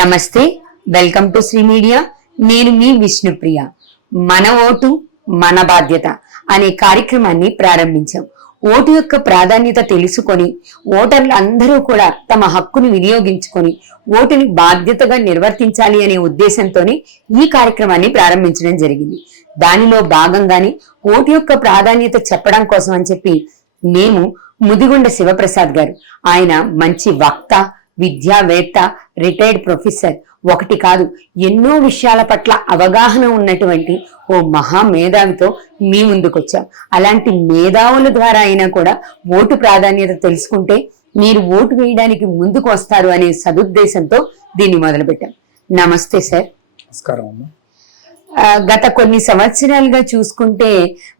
నమస్తే, welcome to Shri media. నేను మీ విష్ణుప్రియ. మన ఓటు మన బాధ్యత అనే కార్యక్రమాన్ని ప్రారంభించాం. ఓటు యొక్క ప్రాధాన్యత తెలుసుకొని ఓటర్లు అందరూ కూడా తమ హక్కును వినియోగించుకొని ఓటుని బాధ్యతగా నిర్వర్తించాలి అనే ఉద్దేశంతోనే ఈ కార్యక్రమాన్ని ప్రారంభించడం జరిగింది. దానిలో భాగంగానే ఓటు యొక్క ప్రాధాన్యత చెప్పడం కోసం అని చెప్పి మేము ముదిగొండ శివప్రసాద్ గారు, ఆయన మంచి వక్త, విద్యావేత్త, రిటైర్డ్ ప్రొఫెసర్, ఒకటి కాదు ఎన్నో విషయాల పట్ల అవగాహన ఉన్నటువంటి ఓ మహా మేధావితో మీ ముందుకొచ్చాం. అలాంటి మేధావుల ద్వారా అయినా కూడా ఓటు ప్రాధాన్యత తెలుసుకుంటే మీరు ఓటు వేయడానికి ముందుకు వస్తారు అనే సదుద్దేశంతో దీన్ని మొదలుపెట్టాం. నమస్తే సార్. నమస్కారం. గత కొన్ని సంవత్సరాలుగా చూసుకుంటే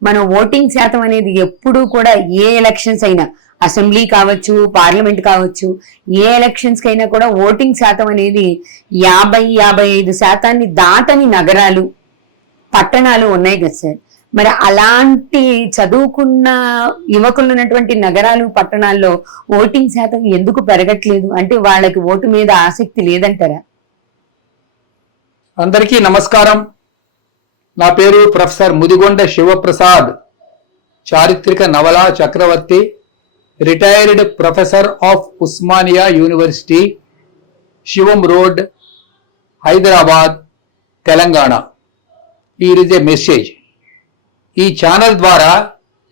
మన ఓటింగ్ శాతం అనేది ఎప్పుడూ కూడా ఏ ఎలక్షన్స్ అయినా, అసెంబ్లీ కావచ్చు, పార్లమెంట్ కావచ్చు, ఏ ఎలక్షన్స్ కైనా కూడా ఓటింగ్ శాతం అనేది 50-55% దాటని నగరాలు, పట్టణాలు ఉన్నాయి కదా సార్. మరి అలాంటి చదువుకున్న యువకులు ఉన్నటువంటి నగరాలు, పట్టణాల్లో ఓటింగ్ శాతం ఎందుకు పెరగట్లేదు? అంటే వాళ్ళకి ఓటు మీద ఆసక్తి లేదంటారా? అందరికీ నమస్కారం. నా పేరు ప్రొఫెసర్ ముదిగొండ శివప్రసాద్, చారిత్రక నవలా చక్రవర్తి, retired professor of Osmania university, Shivam road, Hyderabad, Telangana. Is a message. ఈ ఛానల్ ద్వారా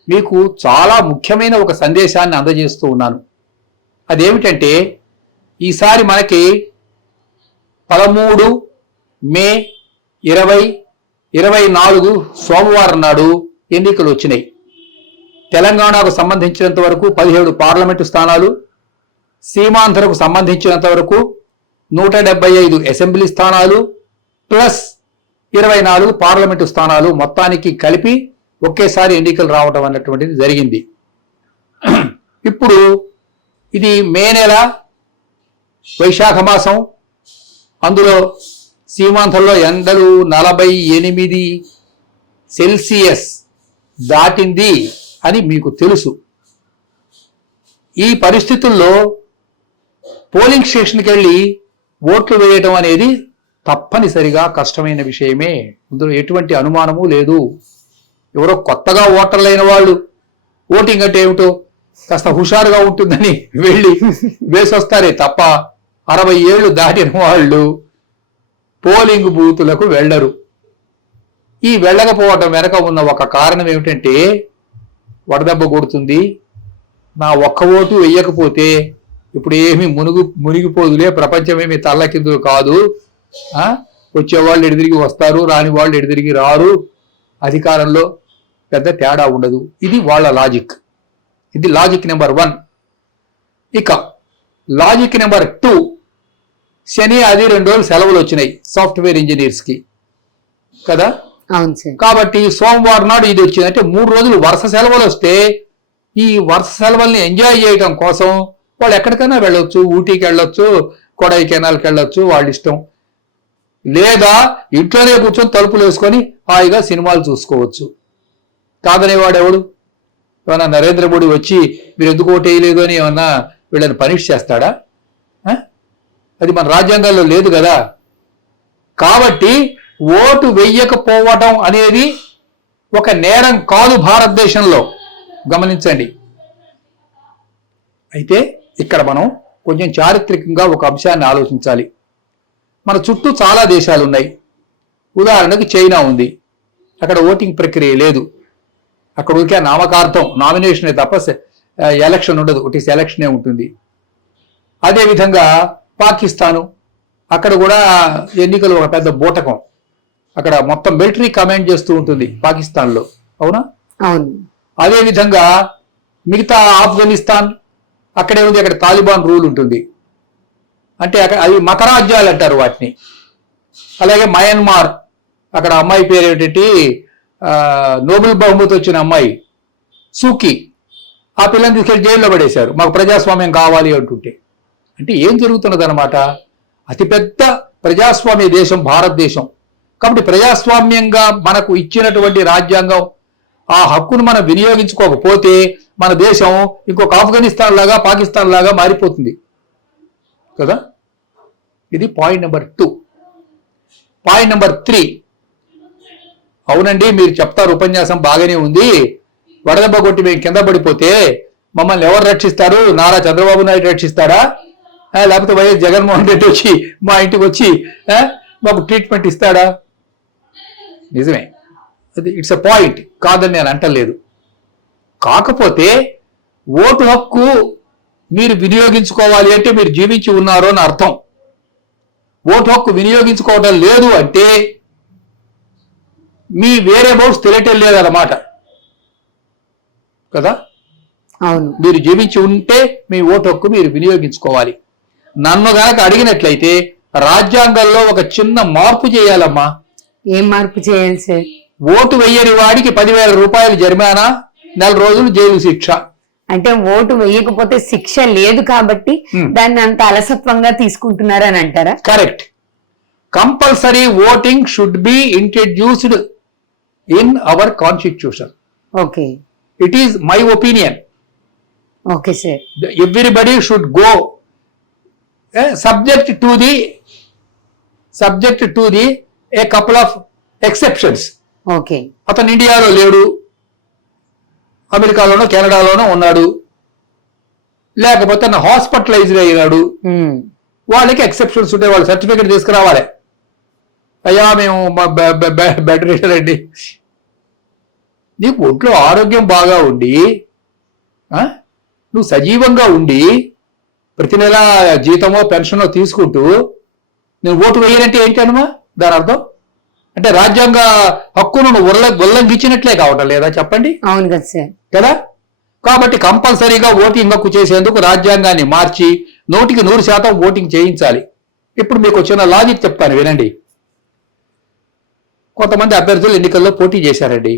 మీకు చాలా ముఖ్యమైన ఒక సందేశాన్ని అందజేస్తూ ఉన్నాను. అదేమిటంటే, ఈసారి మనకి 13 మే 2024 సోమవారం నాడు ఎన్నికలు వచ్చినాయి. తెలంగాణకు సంబంధించినంత వరకు 17 పార్లమెంటు స్థానాలు, సీమాంధ్రకు సంబంధించినంత వరకు 175 అసెంబ్లీ స్థానాలు ప్లస్ 24 పార్లమెంటు స్థానాలు, మొత్తానికి కలిపి ఒకేసారి ఎన్నికలు రావటం అన్నటువంటిది జరిగింది. ఇప్పుడు ఇది మే నెల, వైశాఖ మాసం. అందులో సీమాంధ్రలో ఎండలు 48 సెల్సియస్ దాటింది అని మీకు తెలుసు. ఈ పరిస్థితుల్లో పోలింగ్ స్టేషన్కి వెళ్ళి ఓట్లు వేయడం అనేది తప్పనిసరిగా కష్టమైన విషయమే. అందులో ఎటువంటి అనుమానము లేదు. ఎవరో కొత్తగా ఓటర్లైన వాళ్ళు ఓటింగ్ అంటే ఏమిటో కాస్త హుషారుగా ఉంటుందని వెళ్ళి వేసొస్తారే తప్ప 60 ఏళ్ళు దాటిన వాళ్ళు పోలింగ్ బూతులకు వెళ్లరు. ఈ వెళ్ళకపోవటం వెనక ఉన్న ఒక కారణం ఏమిటంటే, వడదెబ్బ కొడుతుంది, నా ఒక్క ఓటు వెయ్యకపోతే ఇప్పుడు ఏమి మునిగిపోదులే, ప్రపంచమేమి తల్లకిందులు కాదు, వచ్చేవాళ్ళు ఎడిదిరిగి వస్తారు, రాని వాళ్ళు ఎడిదిరిగి రారు, అధికారంలో పెద్ద తేడా ఉండదు. ఇది వాళ్ళ లాజిక్. ఇది లాజిక్ నెంబర్ 1. ఇక లాజిక్ నెంబర్ 2, శని అది 2 రోజులు సెలవులు వచ్చినాయి సాఫ్ట్వేర్ ఇంజనీర్స్ కి కదా. కాబట్టి సోమవారం నాడు ఇది వచ్చింది. అంటే 3 రోజులు వరుస సెలవులు వస్తే ఈ వరుస సెలవుల్ని ఎంజాయ్ చేయడం కోసం వాళ్ళు ఎక్కడికైనా వెళ్ళొచ్చు, ఊటీకి వెళ్ళొచ్చు, కొడైకెనాల్కి వెళ్ళొచ్చు, వాళ్ళ ఇష్టం. లేదా ఇంట్లోనే కూర్చొని తలుపులు వేసుకొని హాయిగా సినిమాలు చూసుకోవచ్చు. కాదనేవాడు ఎవడు? ఏమన్నా నరేంద్ర మోడీ వచ్చి మీరు ఎందుకు ఓటు వేయలేదు అని ఏమన్నా వీళ్ళని పనిష్ చేస్తాడా? అది మన రాజ్యాంగాల్లో లేదు కదా. కాబట్టి ఓటు వెయ్యకపోవటం అనేది ఒక నేరం కాదు భారతదేశంలో, గమనించండి. అయితే ఇక్కడ మనం కొంచెం చారిత్రకంగా ఒక అంశాన్ని ఆలోచించాలి. మన చుట్టూ చాలా దేశాలు ఉన్నాయి. ఉదాహరణకు చైనా ఉంది. అక్కడ ఓటింగ్ ప్రక్రియ లేదు. అక్కడ ఊరికే నామకార్థం, నామినేషనే తప్ప ఎలక్షన్ ఉండదు, ఒకటి సెలక్షనే ఉంటుంది. అదేవిధంగా పాకిస్తాను, అక్కడ కూడా ఎన్నికలు ఒక పెద్ద బూటకం. అక్కడ మొత్తం మిలిటరీ కమాండ్ చేస్తూ ఉంటుంది పాకిస్తాన్లో, అవునా? అవును. అదేవిధంగా మిగతా ఆఫ్ఘనిస్తాన్ అక్కడే ఉంది, అక్కడ తాలిబాన్ రూల్ ఉంటుంది. అంటే అక్కడ అవి మతరాజ్యాలు అంటారు వాటిని. అలాగే మయన్మార్, అక్కడ అమ్మాయి పేరు ఏమిటంటే నోబెల్ బహుమతి వచ్చిన అమ్మాయి సూకీ, ఆ పిల్లని తీసుకెళ్లి జైల్లో పడేశారు, మాకు ప్రజాస్వామ్యం కావాలి అంటుంటే. అంటే ఏం జరుగుతున్నది అనమాట? అతిపెద్ద ప్రజాస్వామ్య దేశం భారతదేశం. కాబట్టి ప్రజాస్వామ్యంగా మనకు ఇచ్చినటువంటి రాజ్యాంగం, ఆ హక్కును మనం వినియోగించుకోకపోతే మన దేశం ఇంకొక ఆఫ్ఘనిస్తాన్ లాగా, పాకిస్తాన్ లాగా మారిపోతుంది కదా. ఇది పాయింట్ నెంబర్ 2. పాయింట్ నెంబర్ 3, అవునండి మీరు చెప్తారు ఉపన్యాసం బాగానే ఉంది, వడదెబ్బ కొట్టి మేము కింద పడిపోతే మమ్మల్ని ఎవరు రక్షిస్తారు? నారా చంద్రబాబు నాయుడు రక్షిస్తాడా, లేకపోతే వైఎస్ జగన్మోహన్ రెడ్డి వచ్చి మా ఇంటికి వచ్చి మాకు ట్రీట్మెంట్ ఇస్తాడా? నిజమే, అది ఇట్స్ ఎ పాయింట్, కాదని నేను అంటలేదు. కాకపోతే ఓటు హక్కు మీరు వినియోగించుకోవాలి అంటే మీరు జీవించి ఉన్నారు అని అర్థం. ఓటు హక్కు వినియోగించుకోవడం లేదు అంటే మీ వేరే బౌట్స్ తెలియటం లేదన్నమాట కదా. అవును, మీరు జీవించి ఉంటే మీ ఓటు హక్కు మీరు వినియోగించుకోవాలి. నన్ను గనక అడిగినట్లయితే రాజ్యాంగంలో ఒక చిన్న మార్పు చేయాలమ్మా. ఏం మార్పు చేయాలి సార్? ఓటు వెయ్యని వాడికి 10,000 రూపాయలు జరిమానా, 4 రోజులు జైలు శిక్ష. అంటే ఓటు వేయకపోతే శిక్ష లేదు కాబట్టి దాన్ని అంత అలసత్వంగా తీసుకుంటున్నారు అని అంటారా? Correct. Compulsory voting should be introduced in our constitution. Okay, it is my opinion. Okay sir. Everybody should go subject to the a couple of exceptions. Okay, అతను ఇండియాలో లేడు, అమెరికాలోనో కెనడాలోనో ఉన్నాడు, లేకపోతే హాస్పిటలైజ్డ్ అయినాడు, వాళ్ళకి ఎక్సెప్షన్స్ ఉంటాయి. వాళ్ళు సర్టిఫికేట్ తీసుకురావాలి, అయ్యా మేము బెడ్ రెడర్ అండి. నీకు ఒంట్లో ఆరోగ్యం బాగా ఉండి నువ్వు సజీవంగా ఉండి ప్రతి నెల జీతమో పెన్షనో తీసుకుంటూ నేను ఓటు వేయాలంటే ఏంటి అనుమా దాని అర్థం? అంటే రాజ్యాంగ హక్కును నువ్వు ఉల్లంఘించినట్లే కావటం లేదా చెప్పండి? అవును కదా సార్. కదా, కాబట్టి కంపల్సరీగా ఓటింగ్ హక్కు చేసేందుకు రాజ్యాంగాన్ని మార్చి 100% ఓటింగ్ చేయించాలి. ఇప్పుడు మీకు వచ్చిన లాజిక్ చెప్తాను వినండి. కొంతమంది అభ్యర్థులు ఎన్నికల్లో పోటీ చేశారండి.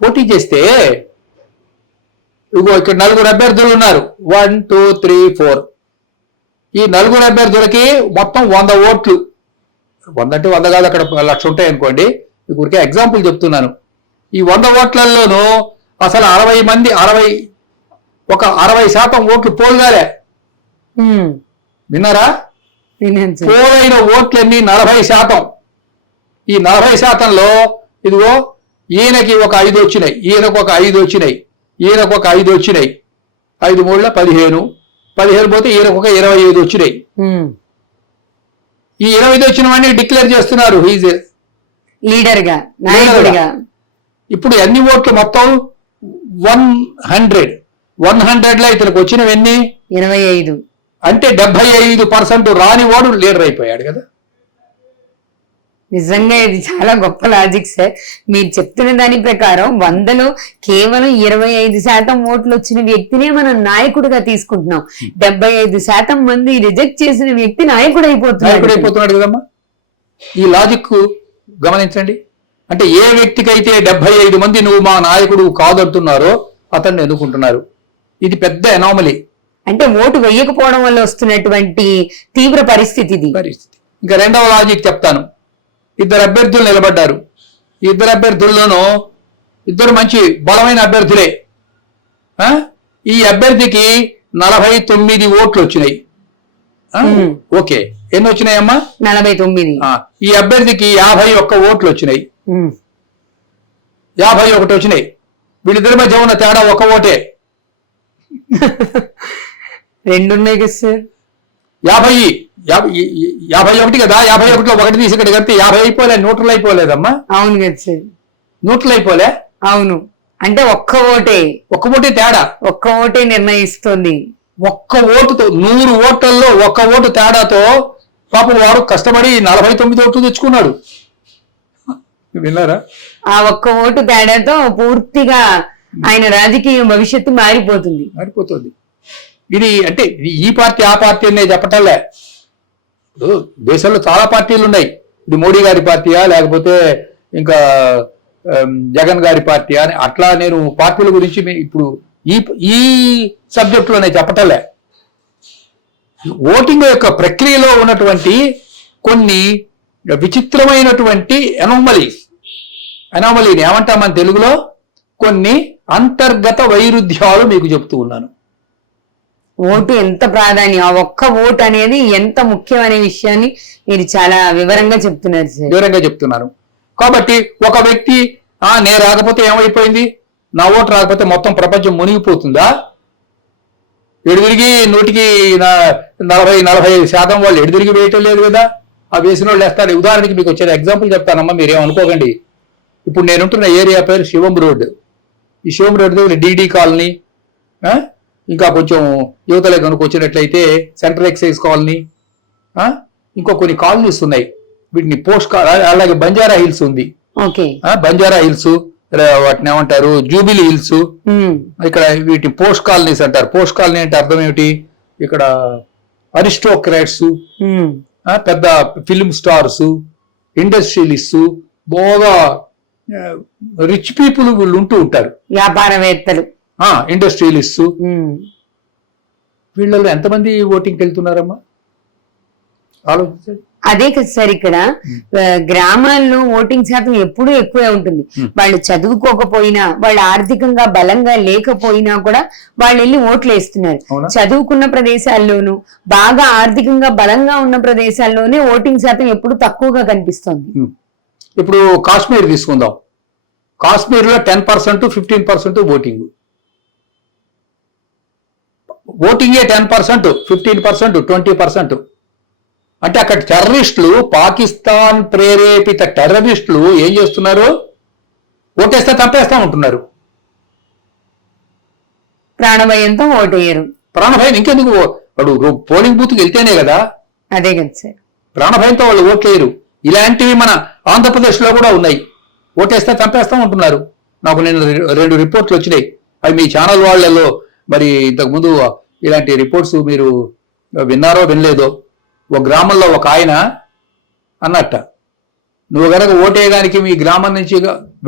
పోటీ చేస్తే ఇగో ఇక్కడ 4 అభ్యర్థులు ఉన్నారు, 1 2 3 4. ఈ 4 అభ్యర్థులకి మొత్తం 100 ఓట్లు. 100 అంటే 100 కాదు, అక్కడ 1,00,000 ఉంటాయి అనుకోండి. మీకు ఊరికే ఎగ్జాంపుల్ చెప్తున్నాను. ఈ 100 ఓట్లలోనూ అసలు 60% ఓట్లు పోల్గాలే. విన్నారా? పోలైన ఓట్లన్నీ 40%. ఈ 40%లో ఇదిగో ఈయనకి ఒక 5 వచ్చినాయి, ఈయనకు ఒక 5 వచ్చినాయి, ఈయనకు ఒక 5 వచ్చినాయి, 5 3 15, 15 పోతే ఈయనకు ఒక 25 వచ్చినాయి. ఈ 25 వచ్చిన వాడిని డిక్లేర్ చేస్తున్నారు హీజ్ లీడర్ గా, నాయకుడిగా. ఇప్పుడు ఎన్ని ఓట్లు మొత్తం? 100లో ఇతనికి వచ్చినవి ఎన్ని? 25. అంటే 75% రాని వాడు లీడర్ అయిపోయాడు కదా. నిజంగా ఇది చాలా గొప్ప లాజిక్ సార్. మీరు చెప్తున్న దాని ప్రకారం 100లో కేవలం 25% ఓట్లు వచ్చిన వ్యక్తినే మనం నాయకుడిగా తీసుకుంటున్నాం. 75% మంది రిజెక్ట్ చేసిన వ్యక్తి నాయకుడు అయిపోతున్నాడు కదమ్మా. ఈ లాజిక్ గమనించండి. అంటే ఏ వ్యక్తికైతే 75 మంది నువ్వు మా నాయకుడు కాదంటున్నారో అతన్ని ఎన్నుకుంటున్నారు. ఇది పెద్ద ఎనామలీ. అంటే ఓటు వేయకపోవడం వల్ల వస్తున్నటువంటి తీవ్ర పరిస్థితి ఇది. ఇంకా రెండవ లాజిక్ చెప్తాను. 2 అభ్యర్థులు నిలబడ్డారు. 2 అభ్యర్థుల్లోనూ 2 మంచి బలమైన అభ్యర్థులే. ఈ అభ్యర్థికి 49 ఓట్లు వచ్చినాయి. ఓకే, ఎన్ని వచ్చినాయమ్మా? 49. ఈ అభ్యర్థికి 51 ఓట్లు వచ్చినాయి. 51 వచ్చినాయి. వీళ్ళిద్దరి మధ్య ఉన్న తేడా 1 ఓటే. 2 ఉన్నాయి కదా సార్. 51 కదా, 51లో 1 తీసి ఇక్కడ కలిపి 50 అయిపోలే, న్యూట్రల్ అయిపోలేదమ్మా. అవును కదా సార్, న్యూట్రల్ అయిపోలే. అవును, అంటే 1 ఓటే తేడా, 1 ఓటే నిర్ణయిస్తుంది. 1 ఓటుతో 100 ఓట్లలో 1 ఓటు తేడాతో పాపం వాడు కష్టపడి 49 ఓట్లు తెచ్చుకున్నాడు. విన్నారా? ఆ 1 ఓటు తేడాతో పూర్తిగా ఆయన రాజకీయ భవిష్యత్తు మారిపోతుంది. ఇది అంటే ఈ పార్టీ ఆ పార్టీ అనే చెప్పటంలే. ఇప్పుడు దేశంలో చాలా పార్టీలు ఉన్నాయి. ఇది మోడీ గారి పార్టీయా లేకపోతే ఇంకా జగన్ గారి పార్టీయా అని అట్లా నేను పార్టీల గురించి ఇప్పుడు ఈ సబ్జెక్టులో నేను చెప్పటంలే. ఓటింగ్ యొక్క ప్రక్రియలో ఉన్నటువంటి కొన్ని విచిత్రమైనటువంటి ఎనామలీని ఏమంటాం మన తెలుగులో? కొన్ని అంతర్గత వైరుధ్యాలు మీకు చెప్తూ ఉన్నాను. ఓటు ఎంత ప్రాధాన్యం, ఆ ఒక్క ఓటు అనేది ఎంత ముఖ్యం అనే విషయాన్ని మీరు చాలా వివరంగా చెప్తున్నారు సార్. వివరంగా చెప్తున్నాను. కాబట్టి ఒక వ్యక్తి నేను రాకపోతే ఏమైపోయింది, నా ఓటు రాకపోతే మొత్తం ప్రపంచం మునిగిపోతుందా? ఎడుదిరిగి 40-45% వాళ్ళు ఎడుదిరిగి వేయటం లేదు కదా, ఆ వేసిన వాళ్ళు వేస్తారు. ఉదాహరణకి మీకు వచ్చే ఎగ్జాంపుల్ చెప్తానమ్మా, మీరేమనుకోకండి. ఇప్పుడు నేనుంటున్న ఏరియా పేరు శివం రోడ్. ఈ శివం రోడ్ దగ్గర డిడి కాలనీ, ఇంకా కొంచెం యువతలే కనుక వచ్చినట్లయితే సెంట్రల్ ఎక్సైజ్ కాలనీ, ఇంకో కొన్ని కాలనీస్ ఉన్నాయి. వీటిని అలాగే బంజారా హిల్స్ ఉంది. బంజారా హిల్స్, వాటిని ఏమంటారు, జూబిలీ హిల్స్. ఇక్కడ వీటిని పోస్ట్ కాలనీస్ అంటారు. పోస్ట్ కాలనీ అంటే అర్థం ఏమిటి, ఇక్కడ అరిస్టోక్రాట్స్, పెద్ద ఫిల్మ్ స్టార్స్, ఇండస్ట్రియలిస్ట్, బాగా రిచ్ పీపుల్ వీళ్ళు ఉంటూ ఉంటారు, వ్యాపారవేత్తలు, ఇండస్ట్రియలిస్ట్. వీళ్ళలో ఎంతమంది ఓటింగ్కి వెళ్తున్నారమ్మా ఆలోచించండి. అదే కదా సార్, ఇక్కడ గ్రామాల్లో ఓటింగ్ శాతం ఎప్పుడూ ఎక్కువే ఉంటుంది. వాళ్ళు చదువుకోకపోయినా, వాళ్ళు ఆర్థికంగా బలంగా లేకపోయినా కూడా వాళ్ళు వెళ్ళి ఓట్లు వేస్తున్నారు. చదువుకున్న ప్రదేశాల్లోనూ, బాగా ఆర్థికంగా బలంగా ఉన్న ప్రదేశాల్లోనే ఓటింగ్ శాతం ఎప్పుడు తక్కువగా కనిపిస్తుంది. ఇప్పుడు కాశ్మీర్ తీసుకుందాం. కాశ్మీర్ లో 10% 15% ఓటింగ్. ఓటింగే 10%, 15%, 20%. అంటే అక్కడ టెర్రరిస్టులు, పాకిస్తాన్ ప్రేరేపిత టెర్రరిస్టులు ఏం చేస్తున్నారు, ఓటేస్తే చంపేస్తా ఉంటున్నారు. ప్రాణభయంతో ఓటేయరు. ప్రాణభయం ఇంకెందుకు, వాడు పోలింగ్ బూత్కి వెళ్తేనే కదా. అదే కదా సార్, ప్రాణభయంతో వాళ్ళు ఓట్లేయరు. ఇలాంటివి మన ఆంధ్రప్రదేశ్ లో కూడా ఉన్నాయి. ఓటేస్తే చంపేస్తా ఉంటున్నారు. నాకు నేను 2 రిపోర్ట్లు వచ్చినాయి. అవి మీ ఛానల్ వాళ్ళలో మరి ఇంతకుముందు ఇలాంటి రిపోర్ట్స్ మీరు విన్నారో వినలేదో. ఒక గ్రామంలో ఒక ఆయన అన్నట్ట, నువ్వు గనక ఓటేయడానికి మీ గ్రామం నుంచి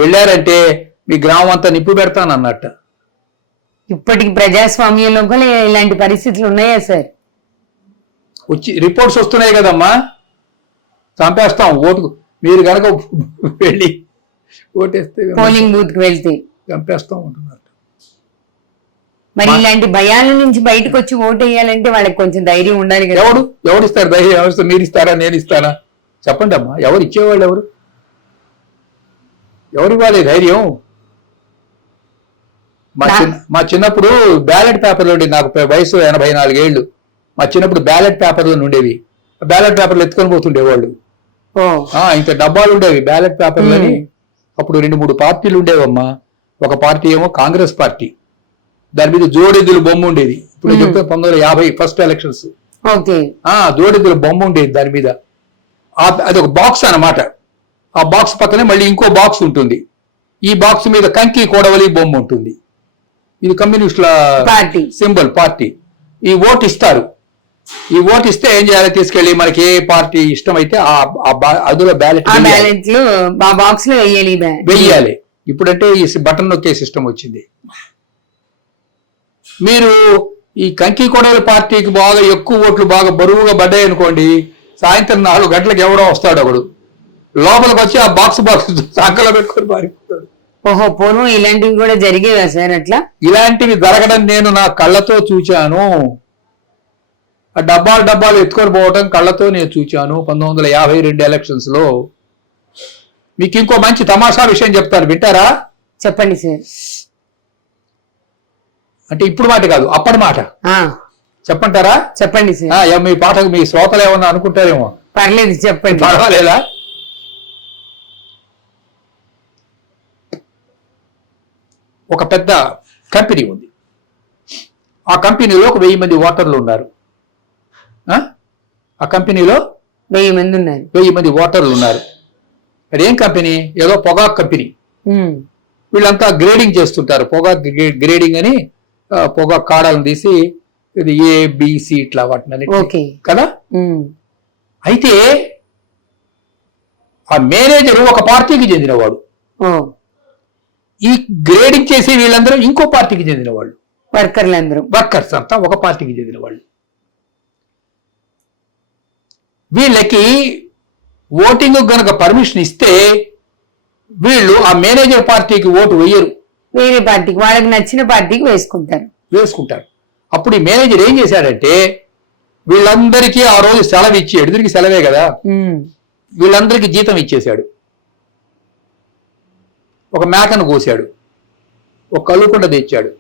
వెళ్ళారంటే మీ గ్రామం అంతా నిప్పు పెడతానన్నట్ట. ఇప్పటికి ప్రజాస్వామ్యంలో కూడా ఇలాంటి పరిస్థితులు ఉన్నాయా సార్? వచ్చి రిపోర్ట్స్ వస్తున్నాయి కదమ్మా, చంపేస్తాం ఓటు, మీరు గనక వెళ్ళి ఓటేస్తే పోలింగ్ బూత్ కి వెళ్తే చంపేస్తాం ఉంటున్నారు. మరి ఇలాంటి భయాల నుంచి బయటకు వచ్చి ఓటు వేయాలంటే వాళ్ళకి కొంచెం ధైర్యం ఉండాలి కదా. ఎవడు ఇస్తారు ధైర్యం? ఎవరు, మీరు ఇస్తారా, నేను ఇస్తానా? చెప్పండి అమ్మా, ఎవరు ఇచ్చేవాళ్ళు? ఎవరు ఇవ్వాలి ధైర్యం? మా చిన్నప్పుడు బ్యాలెట్ పేపర్లు ఉండేవి. నాకు వయసు 84 ఏళ్ళు. మా చిన్నప్పుడు బ్యాలెట్ పేపర్లు ఉండేవి. బ్యాలెట్ పేపర్లు ఎత్తుకొని పోతుండేవాళ్ళు. ఇంత డబ్బాలు ఉండేవి బ్యాలెట్ పేపర్లు అని. అప్పుడు 2-3 పార్టీలు ఉండేవమ్మా. ఒక పార్టీ ఏమో కాంగ్రెస్ పార్టీ, దాని మీద జోడెద్దుల బొమ్మ ఉండేది. ఇప్పుడు చెప్తే 1950 ఫస్ట్ ఎలక్షన్స్, జోడెద్దుల బొమ్మ ఉండేది దాని మీద. అది ఒక బాక్స్ అన్నమాట. ఆ బాక్స్ పక్కనే మళ్ళీ ఇంకో బాక్స్ ఉంటుంది. ఈ బాక్స్ మీద కంకి కోడవలి బొమ్మ ఉంటుంది. ఇది కమ్యూనిస్టుల సింబల్ పార్టీ. ఈ ఓటు ఇస్తారు. ఈ ఓటు ఇస్తే ఏం చేయాలి, తీసుకెళ్లి మనకి ఏ పార్టీ ఇష్టమైతే అందులో బ్యాలెట్ బాక్స్ లో వెయ్యాలి. ఇప్పుడంటే ఈ బటన్ నొక్కే సిస్టమ్ వచ్చింది. మీరు ఈ కంకి కొడవలి పార్టీకి బాగా ఎక్కువ ఓట్లు బాగా బరువుగా పడ్డాయి అనుకోండి, సాయంత్రం 4 గంటలకు ఎవడో వస్తాడు, ఒకడు లోపలికి వచ్చి ఆ బాక్స్ సంకలో పెట్టుకొని పారిపోతాడు. ఓహో, పూర్వం ఇలాంటివి కూడా జరిగేవా సార్? అట్లా ఇలాంటివి జరగడం నేను నా కళ్ళతో చూచాను. ఆ డబ్బాలు ఎత్తుకొని పోవటం కళ్ళతో నేను చూచాను 1952 ఎలక్షన్స్ లో. మీకు ఇంకో మంచి తమాషా విషయం చెప్తాను, వింటారా? చెప్పండి సార్. అంటే ఇప్పుడు మాట కాదు, అప్పటి మాట చెప్పంటారా? చెప్పండి సార్. మీ పాటకు మీ శ్రోతలు ఏమన్నా అనుకుంటారేమో. పర్లేదు చెప్పండి. పర్వాలేదా? ఒక పెద్ద కంపెనీ ఉంది. ఆ కంపెనీలో ఒక 1000 మంది ఓటర్లు ఉన్నారు. ఆ కంపెనీలో 1000 మంది ఉన్నారు. 1000 మంది ఓటర్లు ఉన్నారు. అదేం కంపెనీ? ఏదో పొగాకు కంపెనీ. వీళ్ళంతా గ్రేడింగ్ చేస్తుంటారు. పొగాకు గ్రేడింగ్ అని పొగాకు కాడాలను తీసి ఇది ABC ఇట్లా వాటిని కదా. అయితే ఆ మేనేజర్ ఒక పార్టీకి చెందినవాడు. ఈ గ్రేడింగ్ చేసే వీళ్ళందరూ ఇంకో పార్టీకి చెందిన వాళ్ళు. వర్కర్స్ అంతా ఒక పార్టీకి చెందిన వాళ్ళు. వీళ్ళకి ఓటింగ్ గనక పర్మిషన్ ఇస్తే వీళ్ళు ఆ మేనేజర్ పార్టీకి ఓటు వేయరు, వేరే పార్టీకి, వాళ్ళకి నచ్చిన పార్టీకి వేసుకుంటారు. అప్పుడు ఈ మేనేజర్ ఏం చేశాడంటే వీళ్ళందరికీ ఆ రోజు సెలవు ఇచ్చి ఎదురికి సెలవే కదా, వీళ్ళందరికీ జీతం ఇచ్చేశాడు. ఒక మేకను కోసాడు, ఒక కలుకుండ తెచ్చాడు,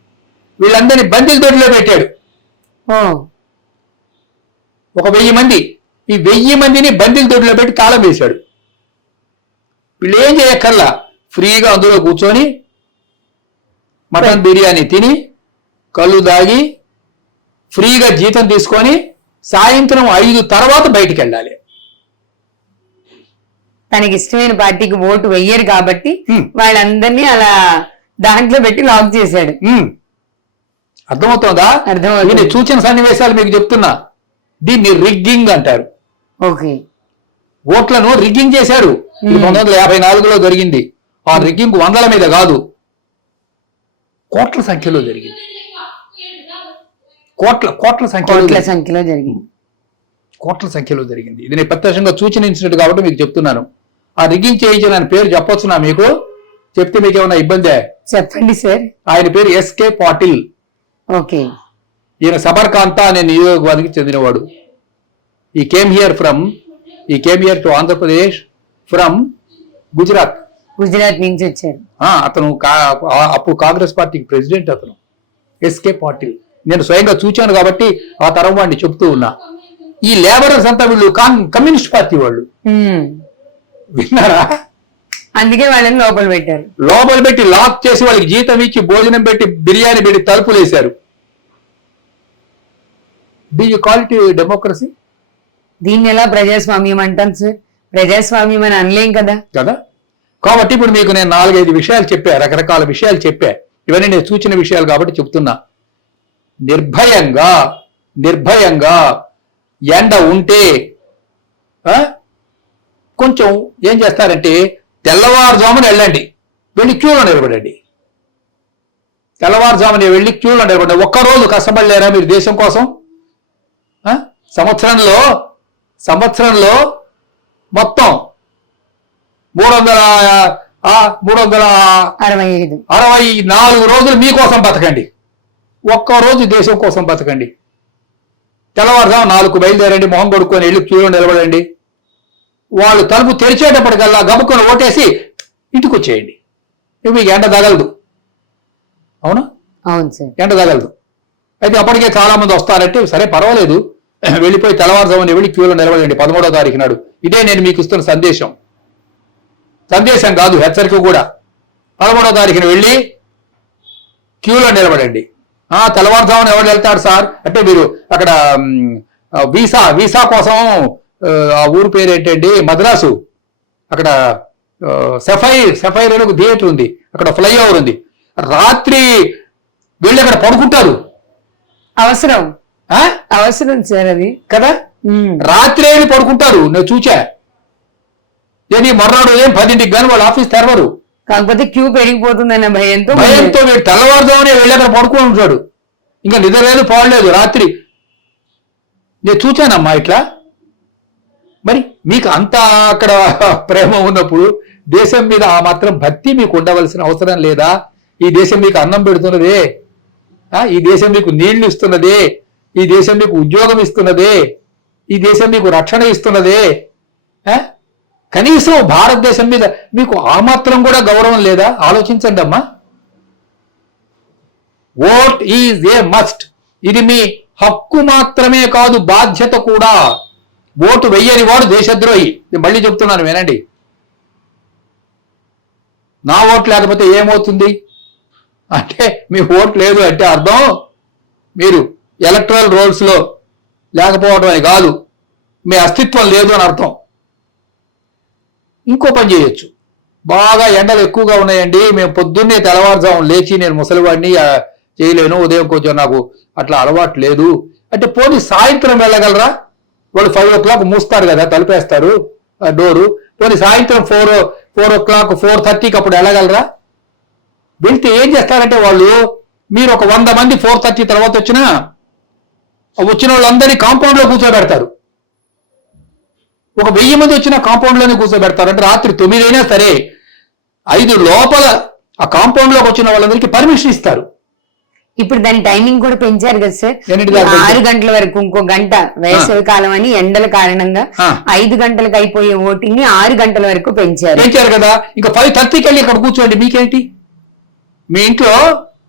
వీళ్ళందరినీ బందీల దొడ్డిలో పెట్టాడు. ఒక 1000 మంది, ఈ 1000 మందిని బందీల దొడ్డిలో పెట్టి తాళం వేశాడు. వీళ్ళు ఏం చేయక్కర్లా, ఫ్రీగా అందులో కూర్చొని మటన్ బిర్యానీ తిని కళ్ళు దాగి ఫ్రీగా జీతం తీసుకొని సాయంత్రం 5 తర్వాత బయటికి వెళ్ళాలి. తనకి ఇష్టమైన పార్టీకి ఓటు వెయ్యరు కాబట్టి వాళ్ళందరినీ అలా దాంట్లో పెట్టి లాక్ చేశాడు. అర్థమవుతుందా? అర్థమవుతుంది. సూచన సన్నివేశాలు మీకు చెప్తున్నా. దీన్ని రిగ్గింగ్ అంటారు. ఓకే, ఓట్లను రిగ్గింగ్ చేశారు. 1954లో జరిగింది. ఆ రిగ్గింగ్ వందల మీద కాదు, కోట్ల సంఖ్యలో జరిగింది. కోట్ల సంఖ్యలో జరిగింది. ఇది నేను ప్రత్యక్షంగా సూచన ఇన్సిడెంట్ కాబట్టి మీకు చెప్తున్నాను. ఆ రిగ్గింగ్ చేయించిన పేరు చెప్పొచ్చునా మీకు? చెప్తే మీకు ఏమైనా ఇబ్బందే? చెప్పండి సార్. ఆయన పేరు ఎస్కే పాటిల్. ఓకే. ఈయన సబర్కాంత అనే నియోజకవర్గానికి చెందినవాడు. ఈ came here to Andhra Pradesh from Gujarat నుంచి వచ్చారు. అతను అప్పుడు కాంగ్రెస్ పార్టీకి ప్రెసిడెంట్ అతను, ఎస్కే పాటిల్. నేను స్వయంగా చూచాను కాబట్టి ఆ తరం వాడిని చెప్తూ ఉన్నా. ఈ లేబరర్స్ అంతా వీళ్ళు కమ్యూనిస్ట్ పార్టీ వాళ్ళు. విన్నారా? అందుకే వాళ్ళని లోపల పెట్టి లాక్ చేసి వాళ్ళకి జీతం ఇచ్చి భోజనం పెట్టి బిర్యానీ పెట్టి తలుపులు వేశారు. Do you call it democracy? దీన్ని ఎలా ప్రజాస్వామ్యం అంటాం సార్? ప్రజాస్వామ్యం అని అనలేం కదా. కాబట్టి ఇప్పుడు మీకు నేను 4-5 విషయాలు చెప్పా, రకరకాల విషయాలు చెప్పా. ఇవన్నీ నేను సూచన విషయాలు కాబట్టి చెప్తున్నా. నిర్భయంగా ఎండ ఉంటే కొంచెం ఏం చేస్తారంటే తెల్లవారుజామున వెళ్ళండి, వెళ్ళి క్యూలో నిలబడండి. తెల్లవారుజామున వెళ్ళి క్యూలో నిలబడండి. ఒక్కరోజు కష్టపడలేరా మీరు దేశం కోసం? సంవత్సరంలో మొత్తం 364 రోజులు మీకోసం బతకండి. ఒక్కరోజు దేశం కోసం బతకండి. తెల్లవారుజాము 4కు బయలుదేరండి, మొహం కొడుక్కొని వెళ్ళి క్యూలో నిలబడండి. వాళ్ళు తలుపు తెరిచేటప్పటికల్లా గబుకొని ఓటేసి ఇంటికి వచ్చేయండి. మీకు ఎండ తగలదు. అవునా? అవును సార్, ఎండ తగలదు. అయితే అప్పటికే చాలా మంది వస్తారంటే సరే పర్వాలేదు, వెళ్ళిపోయి తెల్లవారుజామున వెళ్ళి క్యూలో నిలబడండి 13వ తారీఖు నాడు. ఇదే నేను మీకు ఇస్తున్న సందేశం కాదు, హెచ్చరిక కూడా. 13వ తారీఖున వెళ్ళి క్యూలో నిలబడండి. తెల్లవారుజామున ఎవరు వెళ్తాడు సార్ అంటే మీరు అక్కడ వీసా కోసం ఆ ఊరు పేరు ఏంటండి, మద్రాసు. అక్కడ సఫైర్ అని ఒక థియేటర్ ఉంది, అక్కడ ఫ్లైఓవర్ ఉంది. రాత్రి వెళ్ళి అక్కడ పడుకుంటారు. అవసరం సార్ అది కదా. రాత్రి వెళ్ళి పడుకుంటారు. నేను చూచా. ఏది మర్నాడు 10ంటికి కానీ వాళ్ళ ఆఫీస్ తెరవరు. కాకపోతే క్యూ పెరిగిపోతుందన్న భయంతో వీడు తెల్లవారుజామునే వెళ్ళి అక్కడ పడుకొని ఉంటాడు. ఇంకా నిద్ర లేదు, పోవలేదు రాత్రి. నేను చూచానమ్మా ఇట్లా. మరి మీకు అంత అక్కడ ప్రేమ ఉన్నప్పుడు దేశం మీద ఆ మాత్రం భక్తి మీకు ఉండవలసిన అవసరం లేదా? ఈ దేశం మీకు అన్నం పెడుతున్నదే, ఈ దేశం మీకు నీళ్లు ఇస్తున్నదే, ఈ దేశం మీకు ఉద్యోగం ఇస్తున్నదే, ఈ దేశం మీకు రక్షణ ఇస్తున్నదే. కనీసం భారతదేశం మీద మీకు ఆ మాత్రం కూడా గౌరవం లేదా? ఆలోచించండి అమ్మా. Vote is a must. ఇది మీ హక్కు మాత్రమే కాదు, బాధ్యత కూడా. ఓటు వెయ్యని వాడు దేశద్రోహి. మళ్ళీ చెప్తున్నాను వినండి. నా ఓటు లేకపోతే ఏమవుతుంది అంటే, మీ ఓటు లేదు అంటే అర్థం మీరు ఎలక్టరల్ రోల్స్ లో లేకపోవడం అని కాదు, మీ అస్తిత్వం లేదు అని అర్థం. ఇంకో పని చేయొచ్చు. బాగా ఎండలు ఎక్కువగా ఉన్నాయండి, మేము పొద్దున్నే తెల్లవారుజాము లేచి, నేను ముసలివాడిని చేయలేను, ఉదయం కొంచెం నాకు అట్లా అలవాటు లేదు అంటే పోనీ సాయంత్రం వెళ్ళగలరా? వాళ్ళు 5 o'clock మూస్తారు కదా, తలుపేస్తారు డోరు. పోనీ సాయంత్రం 4 o'clock 4:30కి అప్పుడు వెళ్ళగలరా? వెళ్తే ఏం చేస్తారంటే వాళ్ళు, మీరు ఒక 100 మంది 4:30 తర్వాత వచ్చిన వాళ్ళందరినీ కాంపౌండ్ లో కూర్చోబెడతారు. ఒక 1000 మంది వచ్చిన కాంపౌండ్ లోనే కూర్చోబెడతారు. అంటే రాత్రి 9 అయినా సరే 5 లోపల ఆ కాంపౌండ్ లోకి వచ్చిన వాళ్ళందరికీ పర్మిషన్ ఇస్తారు. ఇప్పుడు దాని టైమింగ్ కూడా పెంచారు కదా సార్, ఎన్నింటి దాకా 6 గంటల వరకు, ఇంకో గంట వేసవి కాలం అని ఎండల కారణంగా 5 గంటలకు అయిపోయే ఓటింగ్ ని 6 గంటల వరకు పెంచారు కదా. ఇంకా 5:30కి వెళ్ళి ఇక్కడ కూర్చోండి, మీకేంటి? మీ ఇంట్లో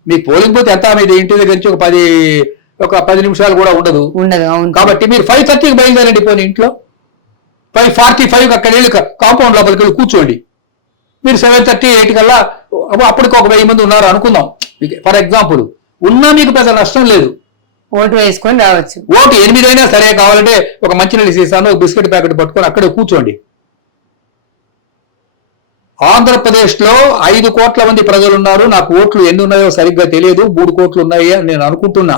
మీ పోలింగ్ బూత్ ఎంత, మీది ఇంటి దగ్గర నుంచి ఒక 10 నిమిషాలు కూడా ఉండదు. అవును. కాబట్టి మీరు 5:30కి బయలుదేరండి. పోనీ ఇంట్లో 5:45 అక్కడ వెళ్ళి కాంపౌండ్ లోపలికి వెళ్ళి కూర్చోండి. మీరు 7:30, 8 కల్లా అప్పటికి ఒక 1000 మంది ఉన్నారు అనుకుందాం ఫర్ ఎగ్జాంపుల్. ఉన్నా మీకు పెద్ద నష్టం లేదు, ఓటు వేసుకొని రావచ్చు. ఓటు 8 అయినా సరే, కావాలంటే ఒక మంచినీళ్ళు సీసాను, ఒక బిస్కెట్ ప్యాకెట్ పట్టుకొని అక్కడే కూర్చోండి. ఆంధ్రప్రదేశ్ లో 5 కోట్ల మంది ప్రజలు ఉన్నారు. నాకు ఓట్లు ఎన్ని ఉన్నాయో సరిగ్గా తెలియదు, 3 కోట్లు ఉన్నాయి అని నేను అనుకుంటున్నా.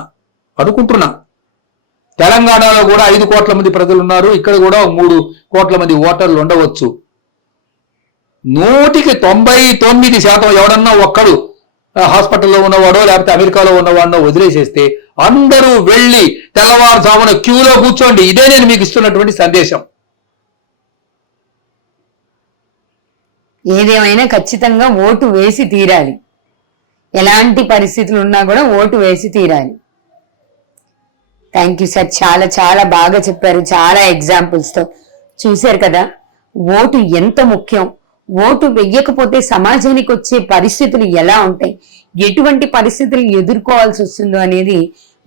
తెలంగాణలో కూడా 5 కోట్ల మంది ప్రజలు ఉన్నారు. ఇక్కడ కూడా 3 కోట్ల మంది ఓటర్లు ఉండవచ్చు. 99% ఎవడన్నా ఒక్కడు హాస్పిటల్లో ఉన్నవాడో లేకపోతే అమెరికాలో ఉన్నవాడో వదిలేసేస్తే అందరూ వెళ్ళి తెల్లవారుజామున క్యూలో కూర్చోండి. ఇదే నేను మీకు ఇస్తున్నటువంటి సందేశం. ఏదేమైనా ఖచ్చితంగా ఓటు వేసి తీరాలి. ఎలాంటి పరిస్థితులు ఉన్నా కూడా ఓటు వేసి తీరాలి. థ్యాంక్ యూ సార్, చాలా చాలా బాగా చెప్పారు, చాలా ఎగ్జాంపుల్స్ తో. చూశారు కదా ఓటు ఎంత ముఖ్యం, ఓటు వెయ్యకపోతే సమాజానికి వచ్చే పరిస్థితులు ఎలా ఉంటాయి, ఎటువంటి పరిస్థితులు ఎదుర్కోవాల్సి వస్తుందో అనేది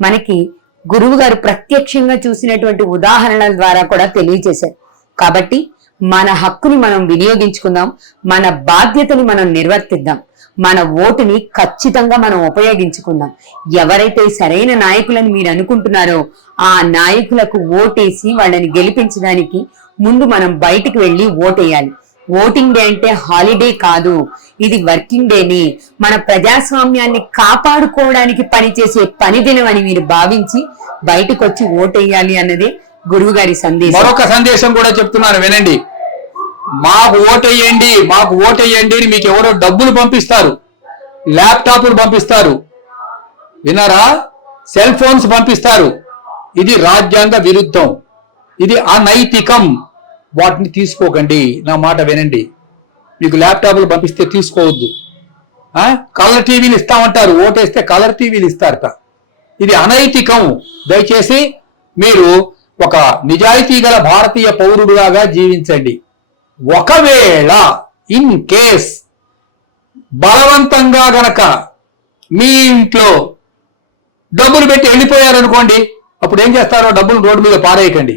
మనకి గురువు గారు ప్రత్యక్షంగా చూసినటువంటి ఉదాహరణల ద్వారా కూడా తెలియజేశారు. కాబట్టి మన హక్కుని మనం వినియోగించుకుందాం, మన బాధ్యతని మనం నిర్వర్తిద్దాం, మన ఓటుని ఖచ్చితంగా మనం ఉపయోగించుకుందాం. ఎవరైతే సరైన నాయకులని మీరు అనుకుంటున్నారో ఆ నాయకులకు ఓటేసి వాళ్ళని గెలిపించడానికి ముందు మనం బయటికి వెళ్ళి ఓటేయాలి. ఓటింగ్ డే అంటే హాలిడే కాదు, ఇది వర్కింగ్ డేని, మన ప్రజాస్వామ్యాన్ని కాపాడుకోవడానికి పనిచేసే పని దినం అని మీరు భావించి బయటకు వచ్చి ఓటేయాలి అన్నదే గురువు గారి సందేశం. మరొక సందేశం కూడా చెప్తున్నాను వినండి. మాకు ఓటేయండి అని మీకు ఎవరో డబ్బులు పంపిస్తారు, ల్యాప్టాప్లు పంపిస్తారు, విన్నారా, సెల్ ఫోన్స్ పంపిస్తారు. ఇది రాజ్యాంగ విరుద్ధం, ఇది అనైతికం. వాటిని తీసుకోకండి, నా మాట వినండి. మీకు ల్యాప్టాప్లు పంపిస్తే తీసుకోవద్దు. కలర్ టీవీలు ఇస్తామంటారు, ఓటేస్తే కలర్ టీవీలు ఇస్తారట. ఇది అనైతికం. దయచేసి మీరు ఒక నిజాయితీ గల భారతీయ పౌరుడులాగా జీవించండి. ఒకవేళ ఇన్ కేస్ బలవంతంగా గనక మీ ఇంట్లో డబ్బులు పెట్టి వెళ్ళిపోయారనుకోండి, అప్పుడు ఏం చేస్తారో డబ్బులు రోడ్డు మీద పారేయకండి.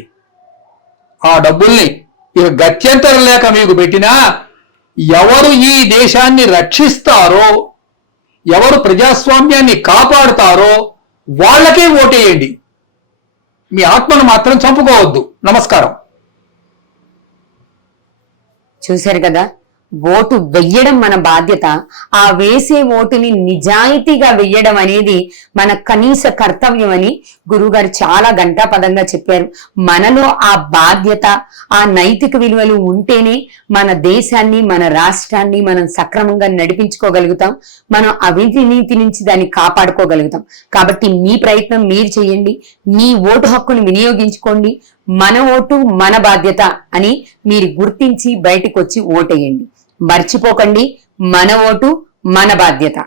ఆ డబ్బుల్ని ఇక గత్యంతరం లేక మీకు పెట్టినా ఎవరు ఈ దేశాన్ని రక్షిస్తారో, ఎవరు ప్రజాస్వామ్యాన్ని కాపాడుతారో వాళ్ళకే ఓటేయండి. మీ ఆత్మను మాత్రం చంపుకోవద్దు. నమస్కారం. చూశారు కదా, ఓటు వెయ్యడం మన బాధ్యత. ఆ వేసే ఓటుని నిజాయితీగా వెయ్యడం అనేది మన కనీస కర్తవ్యం అని గురువుగారు చాలా ఘంటాపదంగా చెప్పారు. మనలో ఆ బాధ్యత, ఆ నైతిక విలువలు ఉంటేనే మన దేశాన్ని, మన రాష్ట్రాన్ని మనం సక్రమంగా నడిపించుకోగలుగుతాం. మనం అవినీతి నుంచి దాన్ని కాపాడుకోగలుగుతాం. కాబట్టి మీ ప్రయత్నం మీరు చేయండి, మీ ఓటు హక్కును వినియోగించుకోండి. మన ఓటు మన బాధ్యత అని మీరు గుర్తించి బయటకు వచ్చి ఓటేయండి. మర్చిపోకండి, మన ఓటు మన బాధ్యత.